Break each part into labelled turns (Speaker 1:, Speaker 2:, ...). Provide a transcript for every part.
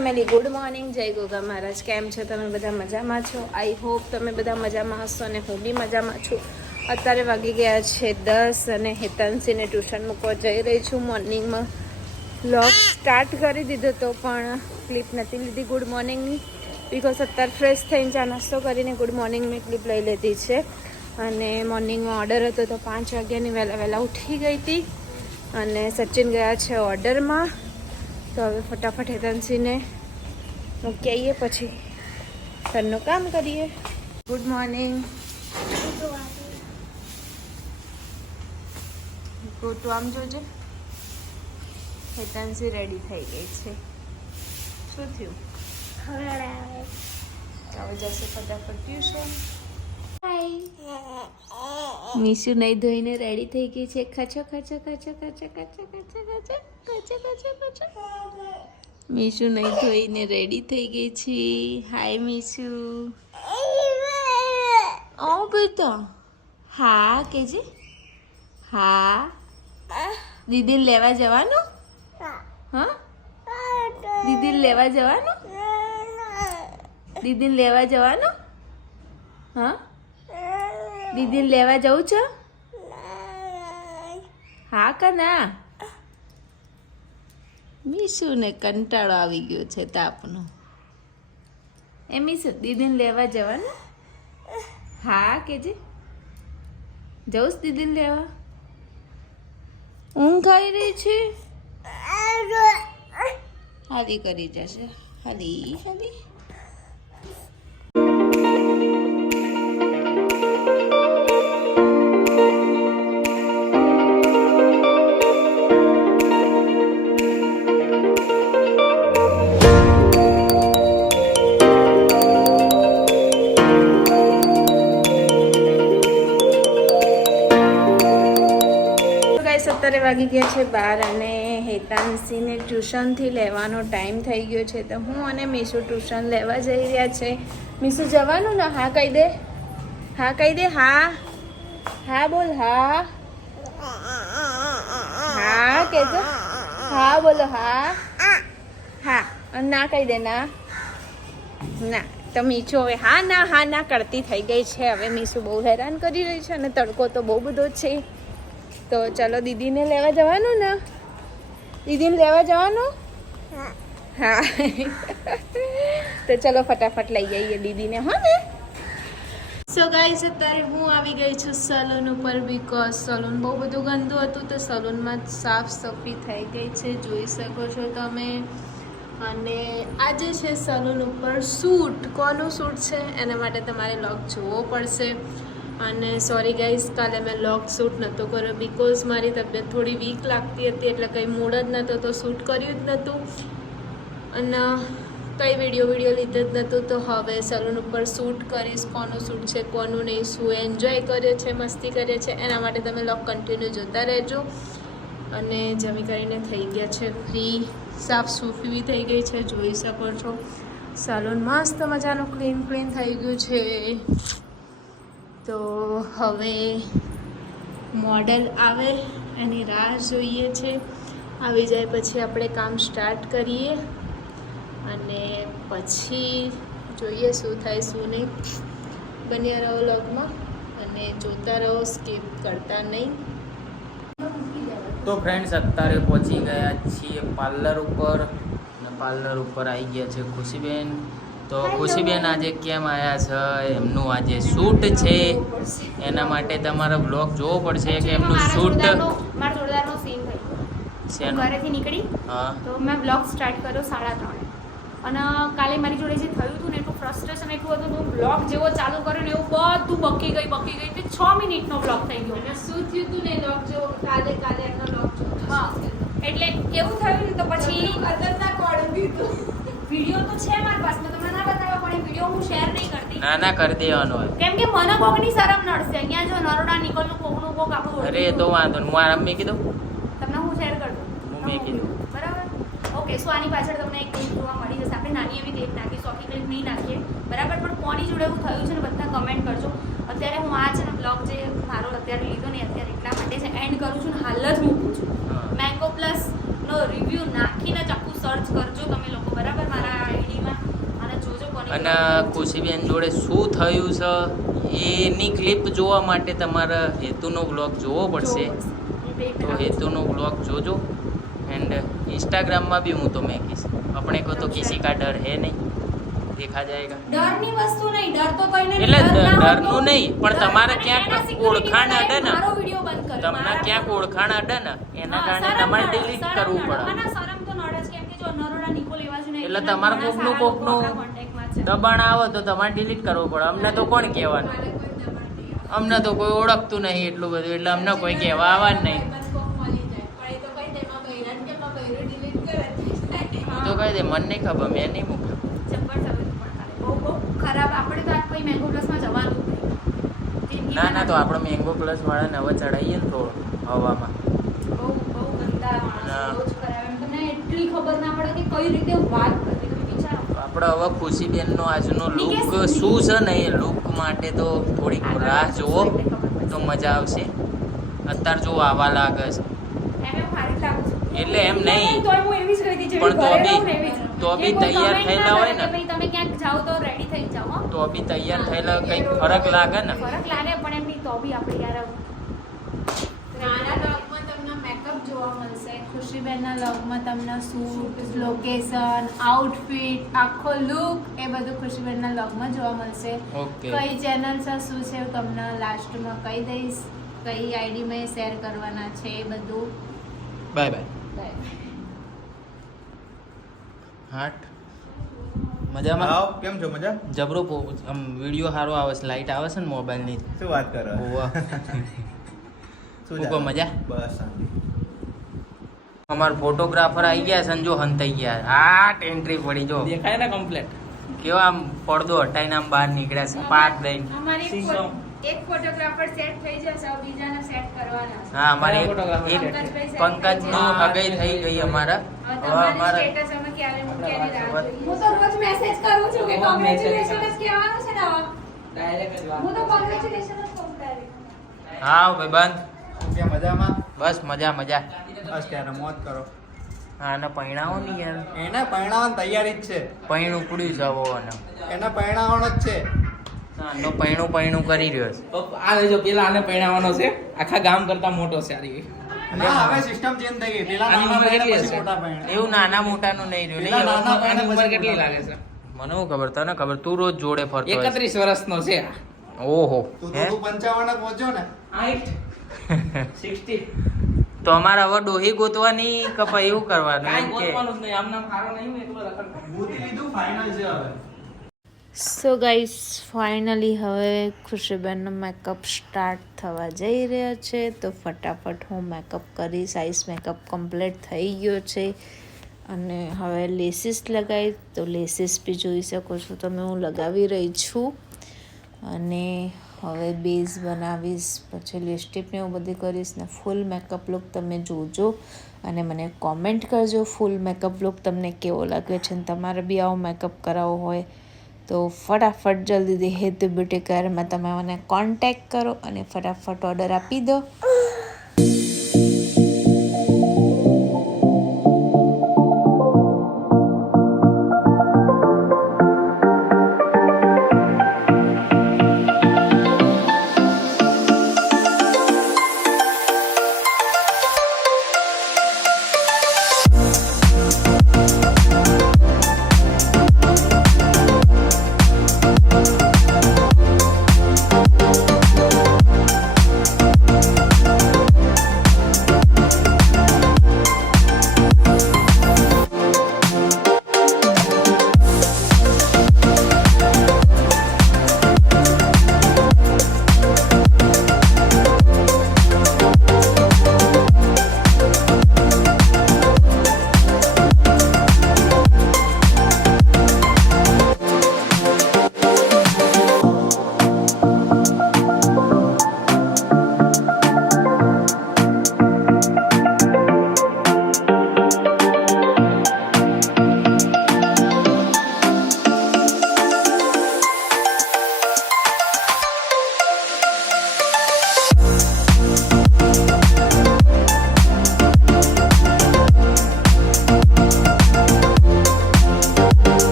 Speaker 1: Family good morning જય ગોગા મહારાજ. કેમ છો? તમે બધા મજામાં છો? આઈ હોપ તમે બધા મજામાં હશો અને હું બી મજામાં છું. અત્યારે વાગી ગયા છે દસ અને હેતાંશીને ટ્યુશન મૂકવા જઈ રહી છું મોર્નિંગમાં. લોક સ્ટાર્ટ કરી દીધો તો પણ ક્લિપ નથી લીધી ગુડ મોર્નિંગની બિકોઝ અત્યારે ફ્રેશ થઈને ચા નાસ્તો કરીને ગુડ મોર્નિંગની ક્લિપ લઈ લીધી છે. અને મોર્નિંગમાં ઓર્ડર હતો તો પાંચ વાગ્યાની વહેલા વહેલા ઉઠી ગઈ હતી. અને સચિન ગયા છે ઓર્ડરમાં તો હવે ફટાફટ હેતનસિંહને મૂકી આવીએ પછી ઘરનું કામ કરીએ. ગુડ મોર્નિંગ ગોટું આમ જોજે. હેતનસિંહ રેડી થઈ ગઈ છે. શું થયું? હવે જશે ફટાફટ ટ્યુશન મીશુ નહીં ધોઈને રેડી થઈ ગઈ છે. ખચો ખચો ખચો ખચો ખચો ખચો ખચો ખચો ખચો ખચો મીશુ નહીં ધોઈને રેડી થઈ ગઈ છે. હાય મીશુ ઓ બેટા હા, કેજે. હા. દીદીને લેવા જવાનું? હા? દીદીને લેવા જવાનું? દીદીને લેવા જવાનું? હા? દીદીને લેવા જવું છો? હા કે ના? મીશુને કંટાળો આવી ગયો છે તાપનો. એ મીશુ દીદીને લેવા જવાનું? હા કેજે. જવું દીદીને લેવા? ઊંઘ આવી રહી છે? હાલી કરી જશે. હાલી હાલી. અત્યારે વાગી ગયા છે બાર અને હેતાંશીને ટ્યુશનથી લેવાનો ટાઈમ થઈ ગયો છે તો હું અને મીશુ ટ્યુશન લેવા જઈ રહ્યા છે. મીશુ જવાનું ને? હા, કહી દે. હા, કહી દે, હા. હા, બોલ, હા. હા, કહેજો. હા, બોલો, હા. હા ના કહી દે, ના. ના, તો મીછો હવે હા, ના હા, ના કરતી થઈ ગઈ છે. હવે મીશુ બહુ હેરાન કરી રહી છે અને તડકો તો બહુ બધો છે. તો ચલો દીદીને લેવા જવાનું ને? દીદીને લેવા જવાનું? હા. તો ચલો ફટાફટ લઈ જઈએ દીદીને, હો ને? સો ગાઈસ અત્યારે હું આવી ગઈ છું સલૂન ઉપર બીકોઝ સલૂન બહુ બધું ગંદુ હતું તો સલૂનમાં સાફ સફી થઈ ગઈ છે, જોઈ શકો છો તમે. અને આજે છે સલૂન ઉપર સૂટ. કોનું સૂટ છે? એના માટે તમારે લોક જોવો પડશે. અને સોરી ગાઈઝ કાલે મેં લોક શૂટ નહોતો કર્યો બિકોઝ મારી તબિયત થોડી વીક લાગતી હતી એટલે કંઈ મૂડ જ નહોતો, તો શૂટ કર્યું જ નહોતું. અને કંઈ વીડિયો વીડિયો લીધો જ નહોતું, તો હવે સલૂન ઉપર શૂટ કરીશ. કોનું શૂટ છે, કોનું નહીં, શું એન્જોય કર્યો છે, મસ્તી કરીએ છે, એના માટે તમે લોક કન્ટિન્યુ જોતા રહેજો. અને જમી કરીને થઈ ગયા છે ફ્રી સાફ સૂફી થઈ ગઈ છે, જોઈ શકો છો. સલૂન મસ્ત મજાનું ક્લીન ક્લીન થઈ ગયું છે. તો હવે મોડલ આવે, એની રાહ જોઈએ છે. આવી જાય પછી આપણે કામ સ્ટાર્ટ કરીએ. અને પછી જોઈએ શું થાય, શું નહીં. બન્યા રહો લોગમાં અને જોતા રહો સ્કીપ કરતા નહીં.
Speaker 2: તો ફ્રેન્ડ્સ અત્યારે પહોંચી ગયા છીએ પાર્લર ઉપર. પાર્લર ઉપર આવી ગયા છે ખુશીબેન. તો ખુશીબેન આજે કેમ આવ્યા છે? એમનું આજે શૂટ છે. એના માટે તમારે બ્લોગ જોવો પડશે કે એમનું શૂટ?
Speaker 3: મારા જોરદારનો સીન થઈ ઘરેથી નીકળી તો મેં બ્લોગ સ્ટાર્ટ કર્યો સાડા ત્રણે. અને કાલે મારી જોડે જે થયું હતું ને એટલું ફ્રસ્ટ્રેશન એટલું હતું તો બ્લોગ જેવો ચાલુ કર્યો ને એવું બધું બકી ગઈ બકી ગઈ કે છ મિનિટનો બ્લોગ થઈ ગયો
Speaker 1: અને શું થયું તું ને લોક જો કાલે કાલે એમનો લોક જો
Speaker 3: હા એટલે એવું થયું ને તો પછી
Speaker 1: ખતરનાક ઓર્ડર દીધું
Speaker 3: વીડિયો તો છે મારી પાસે મેં તમને ના બતાવ્યો પણ એ વીડિયો હું શેર નહીં કરતી
Speaker 2: ના ના કરી દેવાનો હોય.
Speaker 3: કેમ કે મને કોકની શરમ નડશે. અહીંયા જો નરોડા નિકોલનું કોકનું કોક આપણું
Speaker 2: અરે તો વાંધો નહીં. હું આરામ મેં કીધું?
Speaker 3: તમને હું શેર કરું?
Speaker 2: હું મેં કીધું.
Speaker 3: બરાબર? ઓકે સો આની પાછળ તમને એક ક્લિપ જોવા મળી જશે. આપણે નાની એવી ક્લિપ નાખીએ સોફી ક્લિપ નહીં નાખીએ. બરાબર? પણ કોની જોડે એવું થયું છે ને બધા કમેન્ટ કરજો. અત્યારે હું આ છે ને બ્લોગ જે મારો અત્યારે લીધો ને અત્યારે એટલા માટે છે એન્ડ કરું છું ને હાલ જ મૂકું છું. મેંગો પ્લસ બ્લોગનો રિવ્યૂ નાખીને જ આખું સર્ચ કરજો તમે લોકો. બરાબર? મારા આઈડીમાં અને જોજો કોની
Speaker 2: અને ખુશીબેન જોડે શું થયું છે? એની ક્લિપ જોવા માટે તમારા હેતુનો બ્લોગ જોવો પડશે. તો હેતુનો બ્લોગ જોજો. એન્ડ ઇન્સ્ટાગ્રામમાં બી હું તો મેકીશ આપણે કહો તો કિસી કા
Speaker 3: ડર હે નહીં? દેખા જાયેગા.
Speaker 2: એટલે ડરનું નહીં પણ તમારે ક્યાંક ઓળખાણ અડે ને. તમને ક્યાંક ઓળખાણ અડે ને એના કારણે તમારે ડિલીટ કરવું પડે. એટલે તમારે કોકનું કોકનું દબાણ આવે તો તમારે ડિલીટ કરવું પડે. અમને તો કોણ કહેવાનું? અમને તો કોઈ ઓળખતું નહીં એટલું બધું એટલે અમને કોઈ કહેવા આવવા નહીં. તો કહી દે મને નહીં ખબર મેં નહીં
Speaker 3: ખરાબ આપણે તો મેંગો પ્લસમાં જવાનું. જિંદગીમાં
Speaker 2: ના ના તો આપણે મેંગો પ્લસ વાળાને હવે ચડાવીએ ને થોડું હવામાં.
Speaker 3: બહુ બહુ ગંદા એટલી ખબર ના પડે કે કઈ રીતે વાત
Speaker 2: આપણે હવે ખુશીબેનનો આજનો લુક શું છે ને એ લુક માટે તો થોડીક રાહ જુઓ તો મજા આવશે અત્યારે જો આવા લાગે છે. એટલે એમ નહીં. પણ તો બી-. તો બી તૈયાર થયેલા હોય ને.
Speaker 3: તમે ક્યાંક જાઓ તો રેડી થઈ જાઓ
Speaker 2: તો બી તૈયાર થયેલા કંઈક ફરક લાગે ને
Speaker 3: ફરક લાગે પણ એમ નહીં તો બી આપણે યાર
Speaker 1: નાના લોગમાં તમને મેકઅપ જોવા મળશે ખુશીબેનના લવમાં તમને સૂટ લોકેશન આઉટફિટ આખો લુક એ બધું ખુશીબેનના લવમાં જોવા મળશે. કઈ ચેનલ છે શું છે તમને લાસ્ટમાં કહી દઈશ. કઈ આઈડી મેં શેર કરવાના છે એ બધું.
Speaker 2: બાય બાય હાટ. મજામાં?
Speaker 4: આવ કેમ છો? મજા?
Speaker 2: જબરો આમ વીડિયો સારો આવે છે લાઈટ આવે છે ને મોબાઈલની
Speaker 4: શું વાત કરો? શું
Speaker 2: મજા?
Speaker 4: બસ શાંતિ.
Speaker 2: અમાર ફોટોગ્રાફર આવી ગયા છે જો હંતાઈ ગયા આટ એન્ટ્રી પડી જો.
Speaker 5: દેખાય ને કમ્પ્લેટ
Speaker 2: કેવા આમ પડદો હટાઈને આમ બહાર નીકળ્યા છે પાક દઈને.
Speaker 1: એક
Speaker 5: સીસો.
Speaker 1: ફો- એક ફોટોગ્રાફર સેટ થઈ જશે બીજાને સેટ કરવાના
Speaker 2: હા અમારે એક પંકજ
Speaker 1: થઈ
Speaker 2: નું. થઈ ગઈ અમારા.
Speaker 1: હવે
Speaker 2: હવે અમારા
Speaker 1: સ્ટેટસ અમે ક્યારે મૂક્યાની રાહ
Speaker 3: હું તો રોજ મેસેજ કરું છું કે
Speaker 5: રોજ message
Speaker 3: કોંગ્રેચ્યુલેશન જ કહેવાનું છે ને
Speaker 5: ડાયરેક્ટ
Speaker 3: હું તો કોંગ્રેચ્યુલેશન કહું direct.
Speaker 2: હા ભાઈબંધ
Speaker 4: શું કે મજામાં?
Speaker 2: બસ મજા મજા.
Speaker 4: બસ ત્યારે મોજ કરો.
Speaker 2: હા ને પૈણાવો ને યાર
Speaker 4: એને પરણાવવાની તૈયારી જ છે.
Speaker 2: પૈણું ઉકળ્યું જવો અને
Speaker 4: એને પરણાવવાનો જ છે.
Speaker 2: આનો પૈણું પૈણું કરી રહ્યો છે.
Speaker 5: આ લેજો પેલા આને પૈણાવવાનો છે. આખા ગામ કરતા મોટો છે આરી
Speaker 4: ના હવે સિસ્ટમ ચેન્જ થઈ ગઈ. પેલા નાના
Speaker 5: કેટલી
Speaker 4: મોટા પૈણા.
Speaker 2: એવું નાના મોટાનું નહીં રહ્યું.
Speaker 4: પેલા નાના
Speaker 2: પૈણા
Speaker 4: પરણે
Speaker 5: ઉંમર કેટલી લાગે છે
Speaker 2: મને શું ખબર? તને ખબર? તું રોજ જોડે ફરતો હોય છે.
Speaker 5: એકત્રીસ વર્ષનો છે
Speaker 2: ઓહો.
Speaker 4: તું? તો તું પંચાવન જ પહોંચ્યો ને.
Speaker 2: તો અમારે હવે ડોહી ગોતવાની કે પછી એવું કરવાનું
Speaker 5: કાંઈ
Speaker 2: એમ કે?
Speaker 5: ગોતવાનું જ નહીં. આમ નામ હારો નહીં હોય એટલો રખડ
Speaker 4: ગોતી લીધું ફાઇનલ છે હવે.
Speaker 1: સો ગાઈસ ફાઇનલી હવે ખુશીબેનનો મેકઅપ સ્ટાર્ટ થવા જઈ રહ્યો છે. તો ફટાફટ હું મેકઅપ કરીશ. આઈસ મેકઅપ કમ્પ્લીટ થઈ ગયો છે. અને હવે લેસીસ લગાવી તો લેસીસ બી જોઈ શકો છો તમે. હું લગાવી રહી છું. અને હવે બેઝ બનાવીશ, પછી લિપસ્ટિકને એવું બધી કરીશ ને ફૂલ મેકઅપ લુક તમે જોજો અને મને કોમેન્ટ કરજો ફૂલ મેકઅપ લુક તમને કેવો લાગે છે અને તમારે બી આવો મેકઅપ કરાવવો હોય તો ફટાફટ જલ્દીથી હેતુ બ્યુટી કેરમાં તમે મને કોન્ટેક કરો અને ફટાફટ ઓર્ડર આપી દો.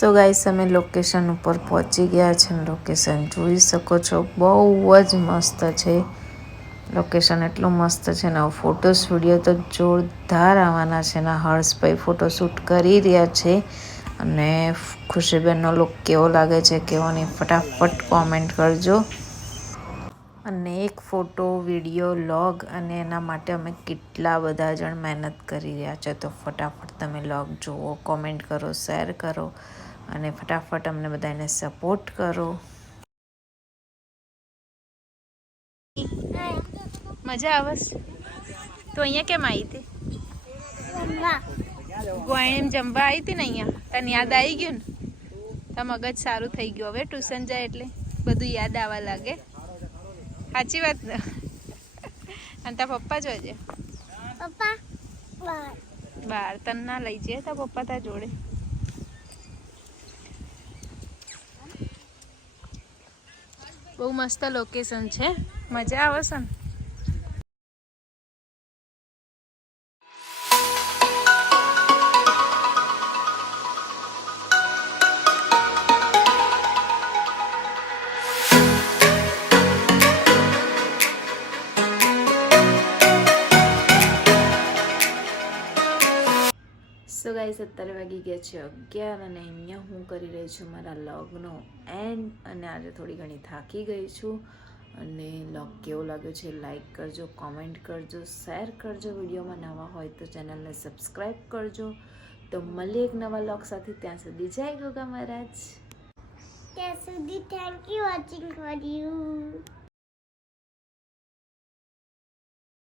Speaker 1: સો ગાઈસ અમે લોકેશન ઉપર પહોંચી ગયા છે લોકેશન જોઈ શકો છો. બહુ જ મસ્ત છે. લોકેશન એટલું મસ્ત છે ને ફોટોસ વીડિયો તો જોરદાર આવવાના છે ને હર્ષભાઈ ફોટોશૂટ કરી રહ્યા છે. અને ખુશીબેનનો લુક કેવો લાગે છે કેવો નહીં, ફટાફટ કોમેન્ટ કરજો. અને એક ફોટો વીડિયો લોગ અને એના માટે અમે કેટલા બધા જણ મહેનત કરી રહ્યા છે. તો ફટાફટ તમે લોગ જુઓ કોમેન્ટ કરો શેર કરો. અને ફટાફટ અમને બધાને સપોર્ટ કરો.
Speaker 6: મજા આવસ તો અહીંયા કેમ આવી હતી? ગોયણીમ જમવા આવી હતી ને અહીંયા? તને યાદ આવી ગયું ને? તો મગજ સારું થઈ ગયું. હવે ટ્યુશન જાય એટલે બધું યાદ આવવા લાગે. સાચી વાત ને? અને તારા પપ્પા જોજે બાર તને ના લઈ જઈએ તારા પપ્પા તા જોડે? બહુ મસ્ત લોકેશન છે. મજા આવે છે ને?
Speaker 1: ગાઈસ અત્યારે વાગી ગયા છે અગિયાર અને અહીંયા હું કરી રહી છું મારા લોગનો એન્ડ અને આજે થોડી ઘણી થાકી ગઈ છું અને લોગ કેવો લાગ્યો છે લાઈક કરજો કોમેન્ટ કરજો શેર કરજો વિડીયોમાં નવા હોય તો ચેનલને સબસ્ક્રાઈબ કરજો. તો મળીએ એક નવા લોગ સાથે, ત્યાં સુધી જય ગોગા મહારાજ.
Speaker 7: ત્યાં સુધી thank you watching for you